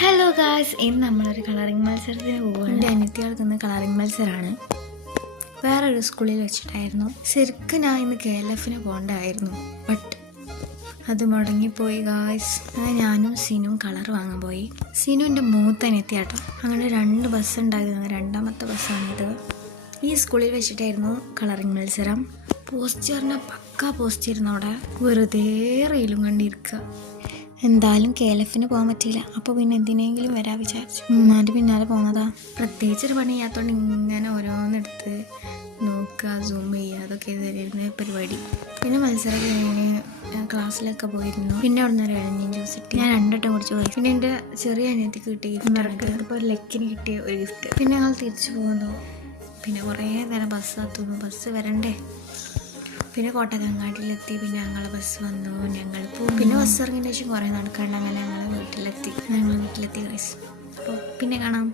Hello guys, ഇന്ന് നമ്മളൊരു colouring മത്സരത്തിന് പോകും. എൻ്റെ അനിയത്തികൾക്ക് ഇന്ന് കളറിങ് മത്സരമാണ്. വേറൊരു സ്കൂളിൽ വെച്ചിട്ടായിരുന്നു. ശരിക്കും ഞാൻ ഇന്ന് KLF പോകണ്ടായിരുന്നു, ബട്ട് അത് മുടങ്ങിപ്പോയി ഗായ്സ്. അങ്ങനെ ഞാനും സീനും കളർ വാങ്ങാൻ പോയി. സീനു എൻ്റെ മൂത്ത അനിയത്തിയാട്ടോ. അങ്ങനെ 2 ബസ് ഉണ്ടായിരുന്നത്, 2ാമത്തെ ബസ്സാണിത്. ഈ സ്കൂളിൽ വെച്ചിട്ടായിരുന്നു കളറിങ് മത്സരം. പോസ്റ്ററിന് പക്കാ പോസ്റ്റ് അവിടെ വെറുതെ റീലും കണ്ടിരിക്കുക. എന്തായാലും KLF പോകാൻ പറ്റിയില്ല. അപ്പോൾ പിന്നെ എന്തിനെങ്കിലും വരാൻ വിചാരിച്ചു. ഉമ്മാൻ്റെ പിന്നാലെ പോകുന്നതാ. പ്രത്യേകിച്ചൊരു പണി ചെയ്യാത്തോണ്ട് ഇങ്ങനെ ഓരോന്നെടുത്ത് നോക്കുക, സൂം ചെയ്യുക, അതൊക്കെ ഇതായിരുന്നു പരിപാടി. പിന്നെ മത്സരം കഴിഞ്ഞ് ക്ലാസ്സിലൊക്കെ പോയിരുന്നു. പിന്നെ അവിടെ നിന്ന് ഒരു ഇളഞ്ഞ ജ്യൂസ് കിട്ടി. ഞാൻ 2 വട്ടം കുടിച്ചു പോയി. പിന്നെ എൻ്റെ ചെറിയ അനിയത്തിക്ക് കിട്ടിയ ഗിഫ്റ്റ്, ഇപ്പോൾ ഒരു ലക്കിന് കിട്ടിയ ഒരു ഗിഫ്റ്റ്. പിന്നെ ഞങ്ങൾ തിരിച്ചു പോകുന്നു. പിന്നെ കുറേ നേരം ബസ് എത്തുന്നു, ബസ് വരണ്ടേ. പിന്നെ കോട്ടക്കങ്ങാട്ടിലെത്തി. പിന്നെ ഞങ്ങളെ ബസ് വന്നു, ഞങ്ങൾ പോകും. പിന്നെ ബസ് ഇറങ്ങിയ ശേഷം കുറേ നടക്കാണ്ട് അങ്ങനെ ഞങ്ങൾ വീട്ടിലെത്തി ഗൈസ്. അപ്പോൾ പിന്നെ കാണാം.